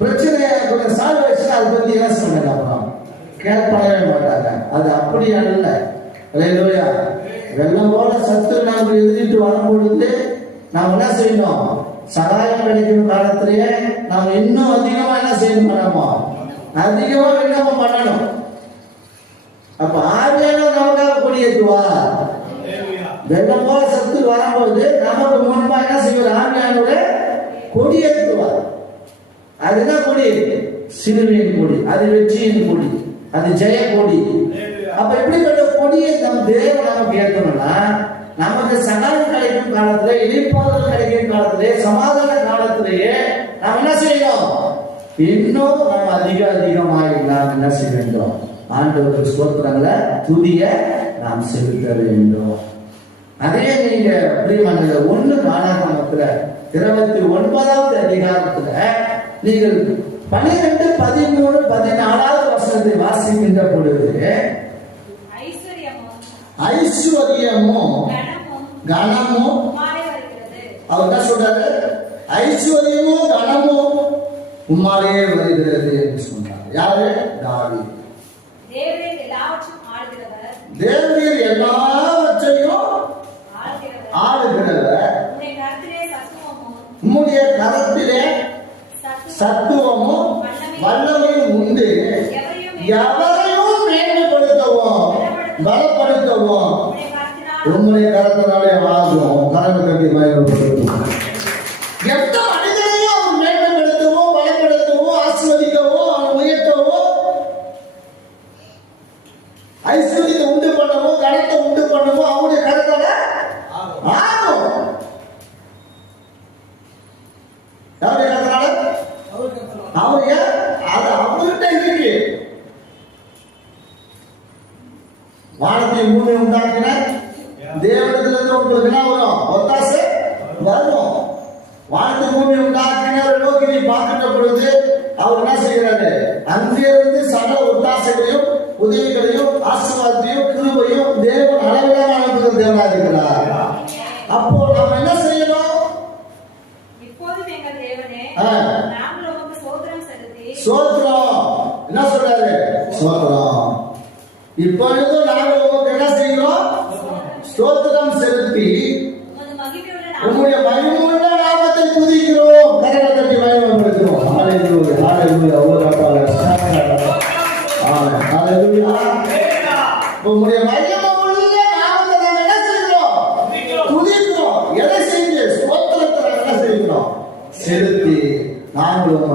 பிரச்சனையை கொஞ்சம் சால்வ் ஆயிடுச்சுன்னா அதை பத்தி என்ன சொன்னாங்க அப்புறம் கேட்கவே மாட்டாங்க. அது அப்படி அல்ல. அல்லேலூயா. வெள்ளம் போல சத்து நாம் எழுதிட்டு வரும்பொழுது நாம் என்ன செய்யணும்? சகாயம் கிடைக்கும் காலத்திலேயே நாம் இன்னும் அதிகமா என்ன செய்யணும்? பண்ணணுமா? அதிகமா விண்ணப்பம் பண்ணணும். அப்ப ஆவியானவர் நமக்காக கொடியேற்றுவார். வெள்ளம் போல சத்து வரும்போது நமக்கு முன்பா என்ன செய்வார்? ஆவியானவரே கொடியேற்றுவார். அதுதான் கொடி, சிலுவையின் கொடி, அது வெற்றியின் கொடி, அது ஜெய கொடி. அப்ப இப்படிப்பட்ட கொடியை நம் தேவன் நமக்கு ஏற்றணும்னா நமக்கு சகாயம் கிடைக்கும் காலத்திலே, இணைப்பாளர்கள் கிடைக்கும் காலத்திலே, சமாதான காலத்திலேயே நாம் என்ன செய்யணும்? இன்னும் நாம் அதிகமாக நாம் என்ன செய்ய வேண்டும்? ஆண்டவருக்கு ஸ்தோத்திரங்களை துதிய நாம் செலுத்த வேண்டும். அதே நீங்க பிரியமானவர்களே 1 நாளாகமத்துல 29வது அதிகாரத்துல நீங்கள் 12, 13, 14வது வசனத்தை வாசிக்கின்ற பொழுது ஐஸ்வர்யமும் கனமும் அவர் என்ன சொல்றாரு? ஐஸ்வர்யமும் கனமும் உம்மாலே வருகிறது என்று சொன்னார். யாரு? தாவீது. தேவரீர் எல்லாவற்றையும் ஆளுகிறவர், உம்முடைய கரத்திலே சத்துவமும் வல்லமையும் உண்டு, எவரையும் மேன்மைப்படுத்தவும் பலப்படுத்தவும் உம்முடைய கரத்தினாலே ஆகும். கரத்தை கட்டி பயன்படுத்தும். எந்த மனிதனையும் அவர் மேன்மைப்படுத்தவும் பலப்படுத்தவும் ஆசீர்வதிக்கவும் அவர் உயர்த்தவும் ஐஸ்வர்யத்தை உண்டு பண்ணவும் கனத்தை உண்டு பண்ணவும் அவருடைய கரத்தால ஆகும். யாருடைய கரத்தினால? அவருடைய, அது அவர்கிட்ட இருக்கு. வானத்தையும் பூமியை உண்டாக்கின தேவனிடத்திலிருந்து உங்களுக்கு என்ன வரும்? ஒத்தாசை வரும். வானத்தை பூமியை உண்டாக்கினவரை நோக்கி நீ பார்க்கின்ற பொழுது அவர் என்ன செய்கிறாரு? அங்கிருந்து சகல ஒத்தாசைகளையும் உதவிகளையும் ஆசீர்வாதத்தையும் கிருபையும் தேவன் அளவிலான அனுப்புகிற தேவனாக இருக்கிறார். அப்போ நாம் என்ன செய்யணும்? சோத்ரம். என்ன சொல்றாரு? சோத்ரம். இப்பொழுதும் நாங்கள் உங்களுக்கு என்ன செய்கிறோம்? ஸ்தோத்திரம் செலுத்தி உம்முடைய மகிமையுள்ள நாமத்தை துதிக்கிறோம். கரங்களை தட்டி மகிமைப்படுத்துகிறோம். ஹல்லேலூயா, ஹல்லேலூயா.